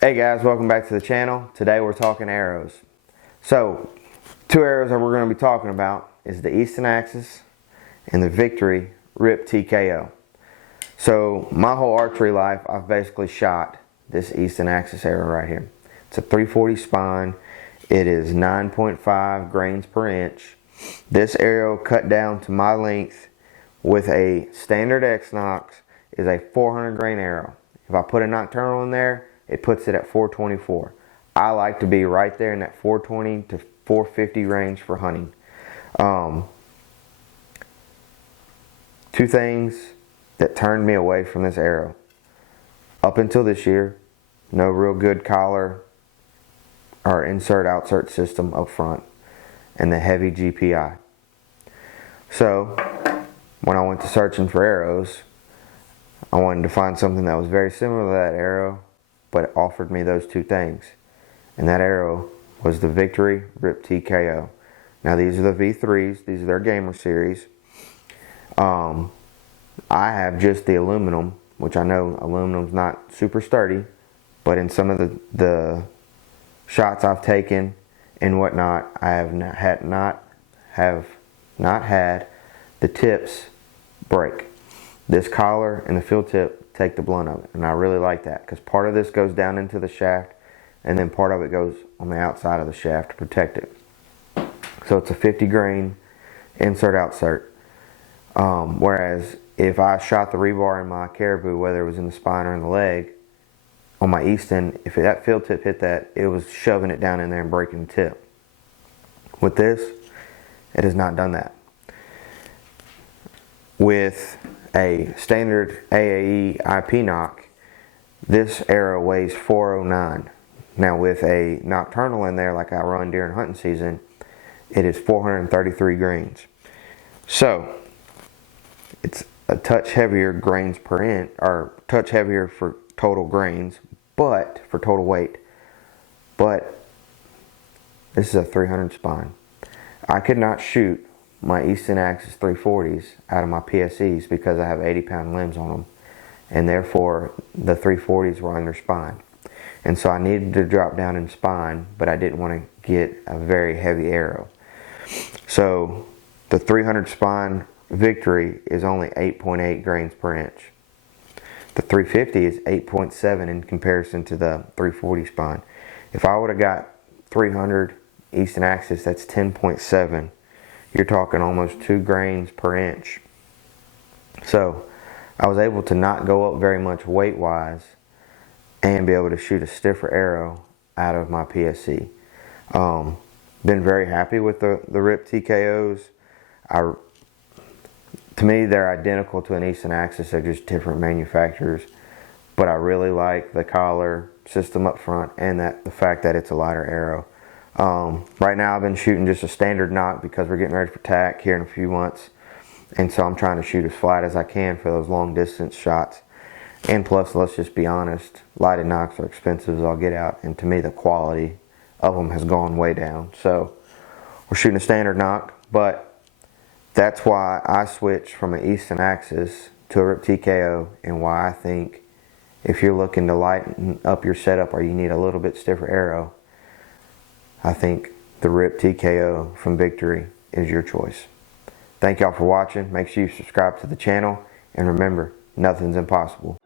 Hey guys, welcome back to the channel. Today we're talking arrows. So, two arrows that we're going to be talking about is the Easton Axis and the Victory RIP TKO. So, my whole archery life, I've basically shot this Easton Axis arrow right here. It's a 340 spine. It is 9.5 grains per inch. This arrow cut down to my length with a standard X-Nox is a 400 grain arrow. If I put a nocturnal in there, it puts it at 424. I like to be right there in that 420 to 450 range for hunting. Two things that turned me away from this arrow. Up until this year, no real good collar or insert-outsert system up front, and the heavy GPI. So, when I went to searching for arrows, I wanted to find something that was very similar to that arrow, but it offered me those two things. And that arrow was the Victory RIP TKO. Now these are the V3s, these are their gamer series. I have just the aluminum, which I know aluminum's not super sturdy, but in some of the shots I've taken and whatnot, I have not had the tips break. This collar and the field tip take the blunt of it, and I really like that because part of this goes down into the shaft and then part of it goes on the outside of the shaft to protect it. So it's a 50 grain insert outsert, whereas if I shot the rebar in my caribou, whether it was in the spine or in the leg, on my Easton, if that field tip hit that, it was shoving it down in there and breaking the tip. With this, it has not done that. With a standard AAE IP knock, this arrow weighs 409. Now with a nocturnal in there like I run during hunting season, it is 433 grains. So it's a touch heavier grains per inch, or touch heavier for total grains, but for total weight. But this is a 300 spine. I could not shoot my Easton Axis 340s out of my PSEs because I have 80-pound limbs on them, and therefore the 340s were under spine, and so I needed to drop down in spine, but I didn't want to get a very heavy arrow. So the 300 spine Victory is only 8.8 grains per inch. The 350 is 8.7 in comparison to the 340 spine. If I would have got 300 Easton Axis, that's 10.7. You're talking almost 2 grains per inch. So I was able to not go up very much weight wise and be able to shoot a stiffer arrow out of my PSE. Been very happy with the RIP TKOs. To me, they're identical to an Easton Axis. They're just different manufacturers. But I really like the collar system up front and the fact that it's a lighter arrow. Right now I've been shooting just a standard knock because we're getting ready for TAC here in a few months, and so I'm trying to shoot as flat as I can for those long distance shots. And plus, let's just be honest, lighted knocks are expensive as all get out, and to me the quality of them has gone way down. So we're shooting a standard knock, but that's why I switched from an Easton Axis to a RIP TKO, and why I think if you're looking to lighten up your setup or you need a little bit stiffer arrow, I think the RIP TKO from Victory is your choice. Thank y'all for watching. Make sure you subscribe to the channel, and remember, nothing's impossible.